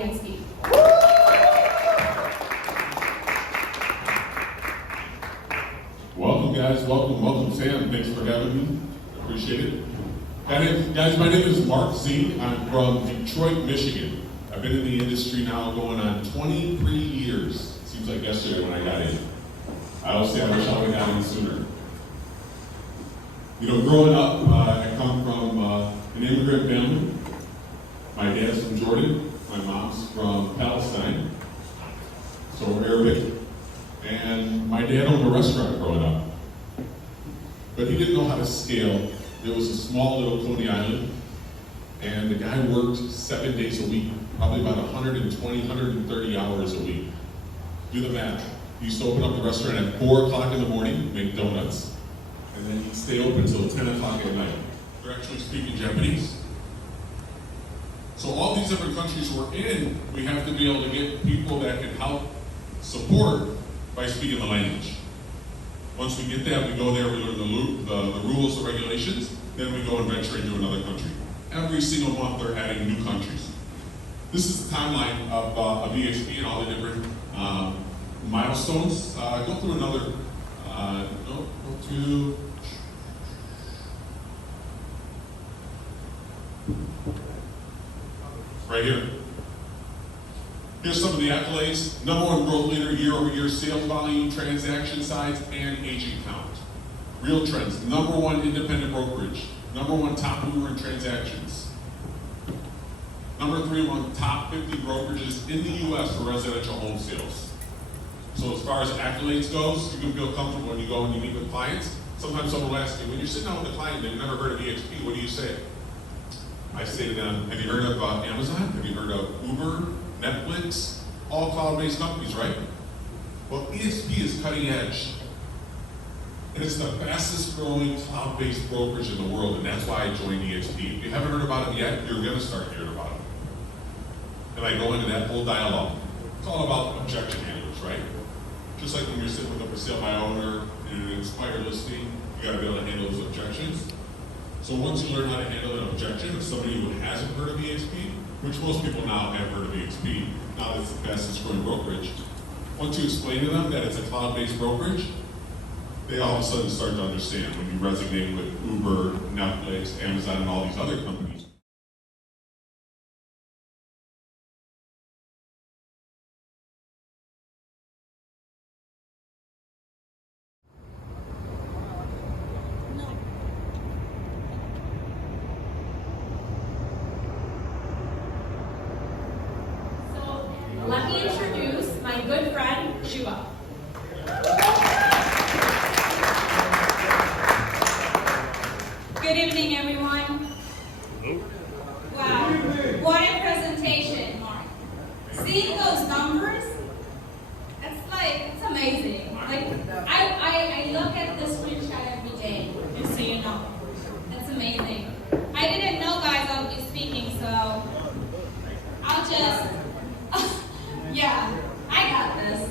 EXP. Welcome, guys. Welcome, Sam. Thanks for having me. Appreciate it. Guys, my name is Mark Z. I'm from Detroit, Michigan. I've been in the industry now going on 23 years. Seems like yesterday when I got in. I always say I wish I would have got in sooner. You know, growing up, I come from an immigrant family. My dad's from Jordan. My mom's from Palestine. So we're Arabic. And my dad owned a restaurant growing up. But he didn't know how to scale. There was a small little Coney Island, and the guy worked 7 days a week, probably about 120, 130 hours a week. Do the math. He used to open up the restaurant at 4 o'clock in the morning, make donuts, and then he'd stay open until 10 o'clock at night. They're actually speaking Japanese. So all these different countries we're in, we have to be able to get people that can help support by speaking the language. Once we get that, we go there, we learn the rules, the regulations, then we go and venture into another country. Every single month they're adding new countries. This is the timeline of EXP and all the different milestones. Go through another, go through, right here. Here's some of the accolades. #1 growth leader, year-over-year sales volume, transaction size, and agent count. Real trends. #1 independent brokerage. #1 top mover in transactions. #3 among top 50 brokerages in the U.S. for residential home sales. So as far as accolades goes, you can feel comfortable when you go and you meet with clients. Sometimes someone will ask you, when you're sitting down with a client, they've never heard of EXP, what do you say? I say to them, have you heard of Amazon? Have you heard of Uber? Netflix, all cloud-based companies, right? Well, EXP is cutting edge. And it's the fastest growing cloud-based brokerage in the world, and that's why I joined EXP. If you haven't heard about it yet, you're gonna start hearing about it. And I go into that whole dialogue. It's all about objection handlers, right? Just like when you're sitting with a for sale by owner in an expired listing, you gotta be able to handle those objections. So once you learn how to handle an objection of somebody who hasn't heard of EXP, which most people now have heard of EXP, now that it's the fastest growing brokerage. Once you explain to them that it's a cloud-based brokerage, they all of a sudden start to understand when you resonate with Uber, Netflix, Amazon, and all these other companies. Let me introduce my good friend, Shuba. Good evening, everyone. Wow, what a presentation, Mark. Seeing those numbers, it's amazing. Like, I look at the screenshot every day, just so you know. That's amazing. I didn't know, guys, I would be speaking, so I'll just, yeah, I got this.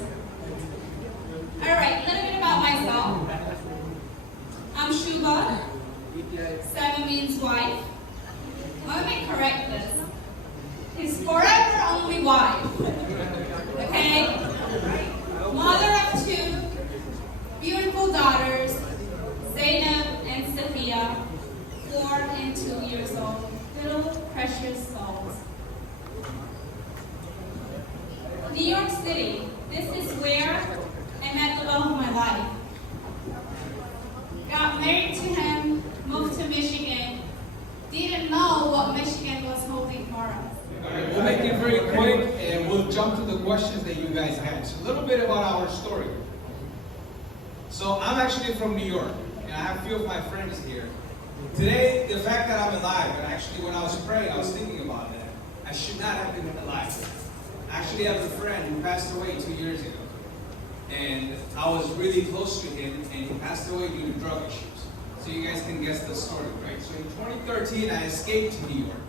All right, a little bit about myself. I'm Shuba. 7 means wife. Let me correct this. It's forever only wife. Okay? Mother of 2 beautiful daughters, Zainab and Sophia, 4 and 2 years old. Little precious souls. New York City, this is where I met the love of my life. Got married to him, moved to Michigan, didn't know what Michigan was holding for us. We'll make it very quick and we'll jump to the questions that you guys had. So a little bit about our story. So I'm actually from New York and I have a few of my friends here. Today, the fact that I'm alive, and actually when I was praying, I was thinking about that. I should not have been alive. Actually, I have a friend who passed away 2 years ago. And I was really close to him, and he passed away due to drug issues. So you guys can guess the story, right? So in 2013, I escaped to New York.